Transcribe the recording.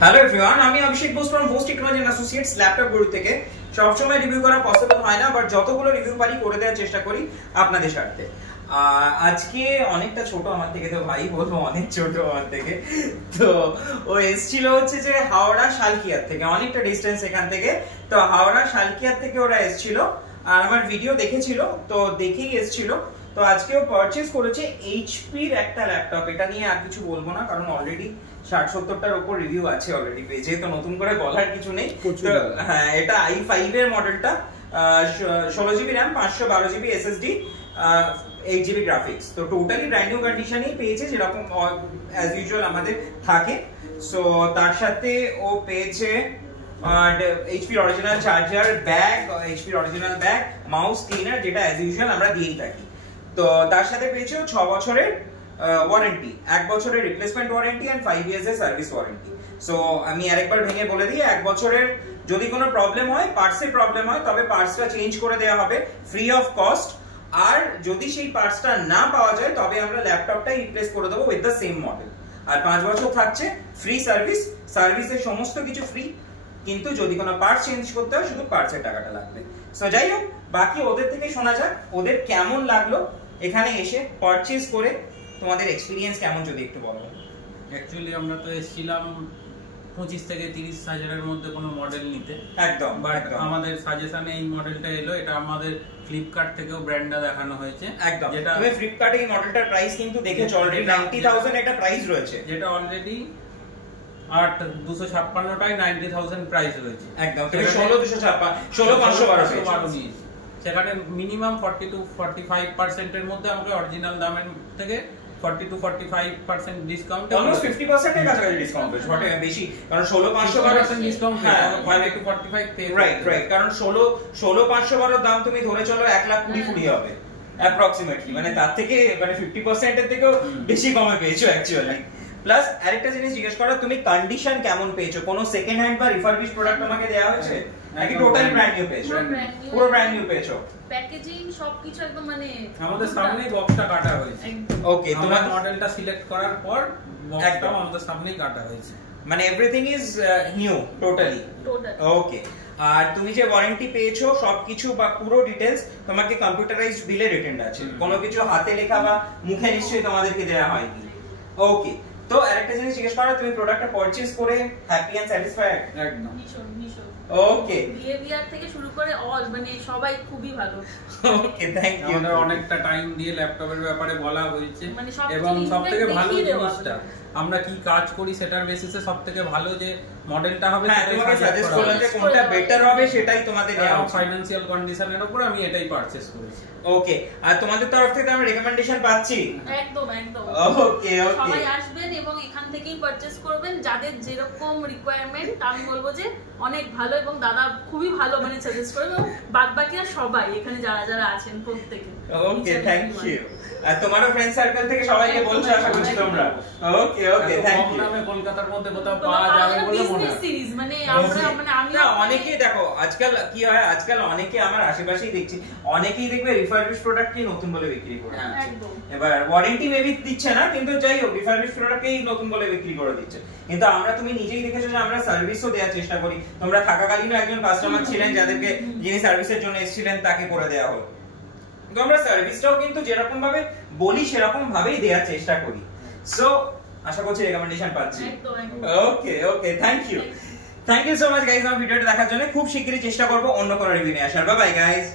Hello everyone, আমি Abhishek Bose from Bose technology and associates laptop guru থেকে। সবসময় রিভিউ করা পসিবল হয় না, বাট যতগুলো রিভিউ পারি করে দেওয়ার চেষ্টা করি আপনাদের স্বার্থে। আজকে অনেকটা ছোট আমার থেকে, তো ভাই বলবো অনেক ছোট আমার থেকে। তো ও এসেছিল হচ্ছে যে হাওড়া শালকিয়ার থেকে, অনেকটা ডিস্টেন্স এখান থেকে। তো হাওড়া শালকিয়ার থেকে ওরা এসেছিল আর আমার ভিডিও দেখেছিল, তো দেখেই এসেছিল। তো আজকেও পারচেজ করেছে এইচপির একটা ল্যাপটপ। এটা নিয়ে আর কিছু বলবো না, কারণ অলরেডি 60-70টার উপর রিভিউ আছে অলরেডি পেজে, তো নতুন করে বলার কিছু নেই। হ্যাঁ, এটা i5 এর মডেলটা, 16GB RAM, 512GB SSD, 8GB graphics. তো টোটালি ব্র্যান্ড নিউ কন্ডিশনেই পেয়েছে, যেরকম অ্যাজ ইউজুয়াল আমাদের থাকে। সো তার সাথে ও পেয়েছে এইচপির অরিজিনাল চার্জার, ব্যাগ, এইচপির অরিজিনাল ব্যাগ, মাউস, ক্লিনার, যেটা অ্যাজ ইউজুয়াল আমরা দিয়েই থাকি। তো তার সাথে পেয়েছে 6 বছরের ওয়ারেন্টি, 1 বছরের রিপ্লেসমেন্ট ওয়ারেন্টি এন্ড 5 ইয়ার্স এর সার্ভিস ওয়ারেন্টি। সো আমি আরেকবার ভেঙে বলে দিই, 1 বছরের যদি কোনো প্রবলেম হয়, পার্টসের প্রবলেম হয়, তবে পার্টসটা চেঞ্জ করে দেওয়া হবে ফ্রি অফ কস্ট। আর যদি সেই পার্টসটা না পাওয়া যায়, তবে আমরা ল্যাপটপটাই রিপ্লেস করে দেবো উইথ দ্য সেম মডেল। আর 5 বছর থাকছে ফ্রি সার্ভিস, সার্ভিসের সমস্ত কিছু ফ্রি, কিন্তু যদি কোনো পার্টস চেঞ্জ করতে হয় শুধু পার্টসের টাকাটা লাগবে। সো যাই হোক, বাকি ওদের থেকে শোনা যাক ওদের কেমন লাগলো এখানে এসে পারচেজ করে। তোমাদের এক্সপেরিয়েন্স কেমন যদি একটু বলো। অ্যাকচুয়ালি আমরা তো এসেছিলাম 25 থেকে 30 হাজারের মধ্যে কোনো মডেল নিতে, একদম, বাট আমাদের সাজেশনে এই মডেলটা এলো। এটা আমাদের ফ্লিপকার্ট থেকেও ব্র্যান্ডটা দেখানো হয়েছে, একদম। যেটা তুমি ফ্লিপকার্টে এই মডেলটার প্রাইস কিন্তু দেখেছো অলরেডি, 90,000 এটা প্রাইস রয়েছে, যেটা অলরেডি 256টাই 90,000 প্রাইস রয়েছে। একদম, তুমি 16,512 সেখানে মিনিমাম 40 to 45% এর মধ্যে আমাকে অরিজিনাল দামের থেকে 40 to 45% ডিসকাউন্ট, অলমোস্ট 50% এর কাছাকাছি ডিসকাউন্ট পেয়েছো, বটে বেশি, কারণ 16,512 ডিসকাউন্ট, হ্যাঁ 40 to 45 পে, রাইট, কারণ 16,512 দাম তুমি ধরে চলো 1,20,000 হবে অ্যাপ্রক্সিমেটলি, মানে তার থেকে মানে 50% এর থেকেও বেশি কমে পেয়েছো অ্যাকচুয়ালি। প্লাস আরেকটা জিনিস জিজ্ঞেস করা, তুমি কন্ডিশন কেমন পেয়েছো? কোনো সেকেন্ড হ্যান্ড বা রিফারবিশ প্রোডাক্ট তোমাকে দেওয়া হয়েছে নাকি টোটালি ব্র্যান্ড নিউ পেয়েছো? পুরো ব্র্যান্ড নিউ পেয়েছো, প্যাকেজিং সবকিছু একদম, মানে আমাদের সামনেই বক্সটা কাটা হয়েছে। ওকে, তোমার মডেলটা সিলেক্ট করার পর বক্সটাও আমাদের সামনেই কাটা হয়েছে, মানে এভরিথিং ইজ নিউ টোটালি। ওকে, আর তুমি যে ওয়ারেন্টি পেয়েছো সবকিছু বা পুরো ডিটেইলস তোমাকে কম্পিউটারাইজড বিলে রিটেন্ড আছে, কোনো কিছু হাতে লেখা বা মুখে নিশ্চয়ই তোমাদেরকে দেওয়া হয়নি। ওকে, তো আরেকটা জিনিস জিজ্ঞেস করা, তুমি প্রোডাক্টটা পারচেজ করে হ্যাপি এন্ড স্যাটিসফাইড? একদম। ওকে, বিহেভিয়ার থেকে শুরু করে অল, মানে সবাই খুবই ভালো। ওকে, থ্যাংক ইউ। আমাদের অনেকটা টাইম দিয়ে ল্যাপটপের ব্যাপারে বলা হয়েছে, এবং সবথেকে ভালো জিনিসটা আমরা কি কাজ করি সেটার বেসিসে সবথেকে ভালো যে মডেলটা হবে, হ্যাঁ, তোমাকে সাজেস্ট করলাম যে কোনটা বেটার হবে, সেটাই তোমাদের নেওয়া উচিত। ফাইনান্সিয়াল কন্ডিশনের উপর আমি এটাই পারচেজ করেছি। ওকে, আর তোমাদের তরফ থেকে আমরা রেকমেন্ডেশন পাচ্ছি? একদম। ওকে, সবাই আসবেন এবং এখান থেকেই পারচেজ করবেন, যাদের যেরকম রিকোয়ারমেন্ট। আমি বলবো যে অনেক ভালো, এবং দাদা খুবই ভালো মানে সাজেস্ট করে, এবং বাদবাকিরা সবাই এখানে যারা আছেন প্রত্যেকে। ওকে, থ্যাংক ইউ। আর তোমারও ফ্রেন্ড সার্কেল থেকে সবাইকে বলছো আশা করছি তোমরা। ওকে, থ্যাংক ইউ। আমি কলকাতার মধ্যে কোথাও পাওয়া যাবে বলে মনে হয় সিরিজ, মানে আমরা মানে আমি অনেকে দেখো আজকাল কি হয়, আজকাল অনেকে আমার আশেপাশেই দেখছি, অনেকেই দেখবে রিফারবিশ প্রোডাক্টই নতুন বলে বিক্রি করে দিচ্ছে। এবার ওয়ারেন্টি মেবি দিচ্ছে না, কিন্তু যাই হোক রিফারবিশ প্রোডাক্টই নতুন বলে বিক্রি করে দিচ্ছে। কিন্তু আমরা, তুমি নিজেই দেখেছো যে আমরা সার্ভিসও দেওয়ার চেষ্টা করি। তোমরা থাকাকালীনও একজন কাস্টমার ছিলেন যাদেরকে, যিনি সার্ভিসের জন্য এসেছিলেন, তাকে করে দেওয়া হলো। তো আমরা সার্ভিসটাও কিন্তু যেরকম ভাবে বলি সেরকম ভাবেই দেওয়ার চেষ্টা করি। সো আশা করছি রেকমেন্ডেশন পাচ্ছি। Okay, thank you so much guys আমার ভিডিওটা দেখার জন্য। খুব শীঘ্রই চেষ্টা করবো অন্য কোনো রিভিউ নিয়ে আসার। Bye bye guys.